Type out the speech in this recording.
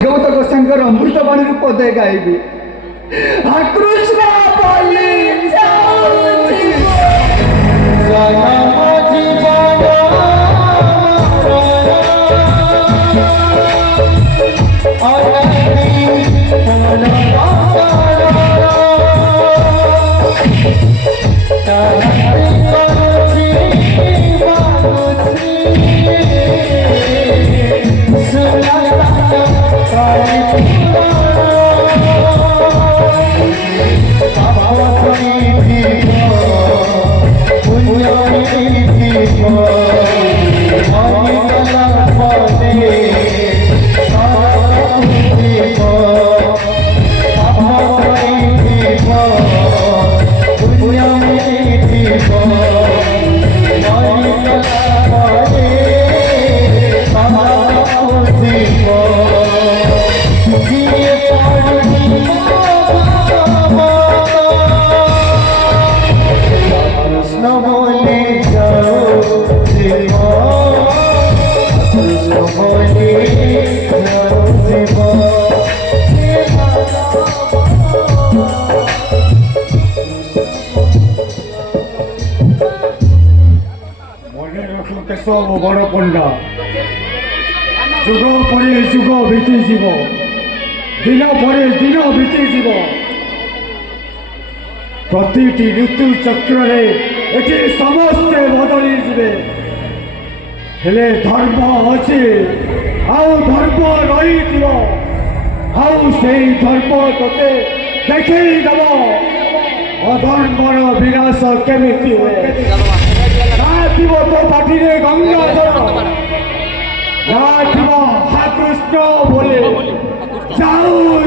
गौतम गोस्वामीଙ୍କର ଅମୃତବାଣୀରୁ ପଦେ ଗାଇବି। କୃଷ୍ଣ ବୋଲି ଯାଉଛି बड़ पंडा जुग पर जुग बीतीज दिन पर दिन बीतीज प्रति ऋतु चक्र ये समस्ते बदली हेले धर्म अच्छे आउ धर्म रही से धर्म ते देखईदेव अधर्मर विनाश केमी हुए तो पार्टी गंगाधर हा कृष्ण बोले जाऊ